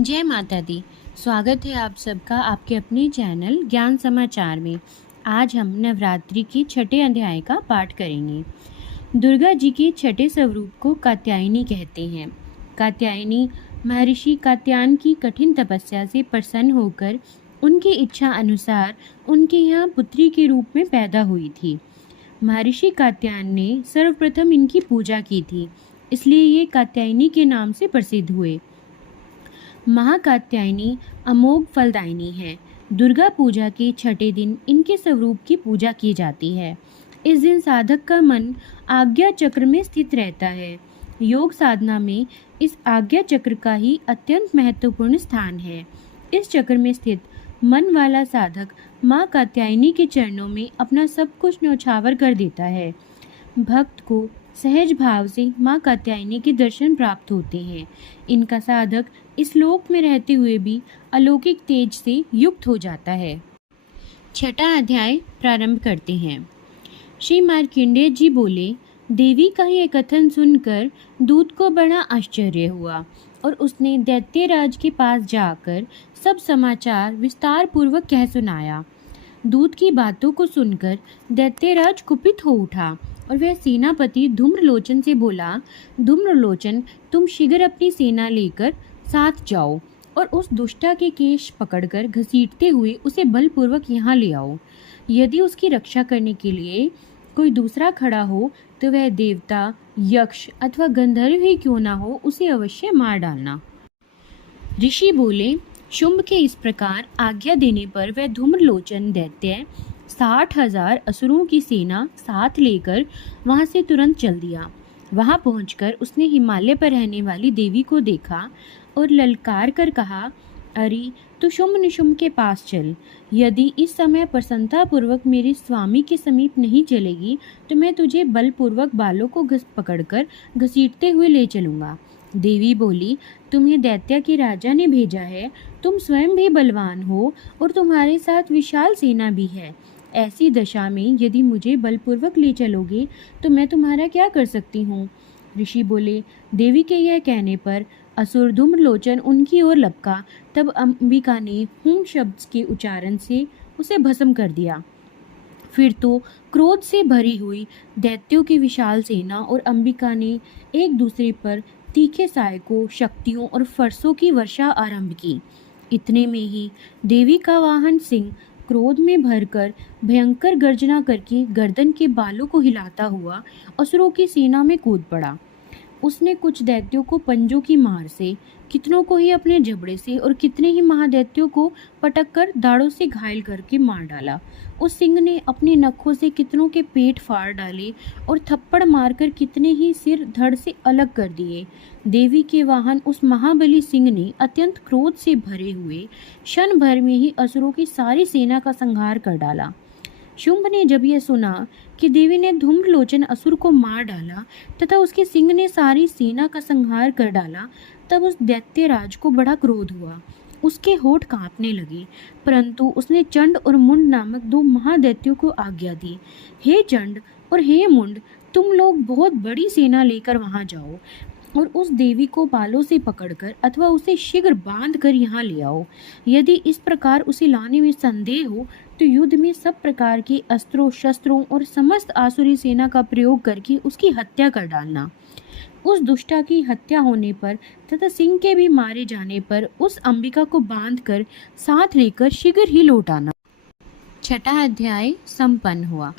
जय माता दी। स्वागत है आप सबका आपके अपने चैनल ज्ञान समाचार में। आज हम नवरात्रि के छठे अध्याय का पाठ करेंगे। दुर्गा जी के छठे स्वरूप को कात्यायनी कहते हैं। कात्यायनी महर्षि कात्यायन की कठिन तपस्या से प्रसन्न होकर उनकी इच्छा अनुसार उनके यहाँ पुत्री के रूप में पैदा हुई थी। महर्षि कात्यायन ने सर्वप्रथम इनकी पूजा की थी, इसलिए ये कात्यायनी के नाम से प्रसिद्ध हुए। महाकात्यायनी अमोघ फलदायिनी है। दुर्गा पूजा के छठे दिन इनके स्वरूप की पूजा की जाती है। इस दिन साधक का मन आज्ञा चक्र में स्थित रहता है। योग साधना में इस आज्ञा चक्र का ही अत्यंत महत्वपूर्ण स्थान है। इस चक्र में स्थित मन वाला साधक माँ कात्यायनी के चरणों में अपना सब कुछ न्यौछावर कर देता है। भक्त को सहज भाव से माँ कात्यायनी के दर्शन प्राप्त होते हैं। इनका साधक इस लोक में रहते हुए भी अलौकिक तेज से युक्त हो जाता है। छठा अध्याय प्रारंभ करते हैं। श्री मार्कंडेय जी बोले, देवी का यह कथन सुनकर दूत को बड़ा आश्चर्य हुआ और उसने दैत्यराज के पास जाकर सब समाचार विस्तार पूर्वक कह सुनाया। दूत की बातों को सुनकर दैत्यराज कुपित हो उठा और वह सेनापति धूम्रलोचन से बोला, धूम्रलोचन, तुम शीघ्र अपनी सेना लेकर साथ जाओ और उस दुष्टा के केश पकड़कर घसीटते हुए उसे बलपूर्वक यहाँ ले आओ। यदि उसकी रक्षा करने के लिए कोई दूसरा खड़ा हो तो वह देवता, यक्ष अथवा गंधर्व ही क्यों ना हो, उसे अवश्य मार डालना। ऋषि बोले, शुंभ के इस प्रकार आज्ञा देने पर वह धूम्रलोचन दैत्य 60,000 असुरों की सेना साथ लेकर वहां से तुरंत चल दिया। वहां पहुंचकर उसने हिमालय पर रहने वाली देवी को देखा और ललकार कर कहा, अरे तू शुंभ निशुंभ के पास चल। यदि इस समय प्रसन्नता पूर्वक मेरे स्वामी के समीप नहीं चलेगी तो मैं तुझे बलपूर्वक बालों को पकड़कर घसीटते हुए ले चलूंगा। देवी बोली, तुम्हें दैत्य के राजा ने भेजा है, तुम स्वयं भी बलवान हो और तुम्हारे साथ विशाल सेना भी है। ऐसी दशा में यदि मुझे बलपूर्वक ले चलोगे तो मैं तुम्हारा क्या कर सकती हूँ। ऋषि बोले, देवी के यह कहने पर असुर धूम्रलोचन उनकी ओर लपका। तब अंबिका ने हूं शब्द के उच्चारण से उसे भस्म कर दिया। फिर तो क्रोध से भरी हुई दैत्यों की विशाल सेना और अंबिका ने एक दूसरे पर तीखे सहायकों, शक्तियों और फरसों की वर्षा आरंभ की। इतने में ही देवी का वाहन सिंह क्रोध में भरकर भयंकर गर्जना करके गर्दन के बालों को हिलाता हुआ असुरों की सेना में कूद पड़ा। उसने कुछ दैत्यों को पंजों की मार से, कितनों को ही अपने जबड़े से और कितने ही महादैत्यों को पटक कर दाड़ों से घायल करके मार डाला। उस सिंह ने अपने नखों से कितनों के पेट फाड़ डाले और थप्पड़ मारकर कितने ही सिर धड़ से अलग कर दिए। देवी के वाहन उस महाबली सिंह ने अत्यंत क्रोध से भरे हुए क्षण भर में ही असुरों की सारी सेना का संहार कर डाला। शुंभ ने जब यह सुना कि देवी ने धूम्रलोचन असुर को मार डाला तथा उसके सिंह ने सारी सेना का संहार कर डाला, तब उस दैत्यराज को बड़ा क्रोध हुआ। उसके होठ कांपने लगे, परंतु उसने चंड और मुंड नामक दो महादैत्यों को आज्ञा दी, हे चंड और हे मुंड, तुम लोग बहुत बड़ी सेना लेकर वहां जाओ और उस देवी को बालों से पकड़कर अथवा उसे शीघ्र बांध कर यहाँ ले आओ। यदि इस प्रकार उसे लाने में संदेह हो तो युद्ध में सब प्रकार के अस्त्रों, शस्त्रों और समस्त आसुरी सेना का प्रयोग करके उसकी हत्या कर डालना। उस दुष्टा की हत्या होने पर तथा सिंह के भी मारे जाने पर उस अंबिका को बांधकर साथ लेकर शीघ्र ही लौट आना। छठा अध्याय संपन्न हुआ।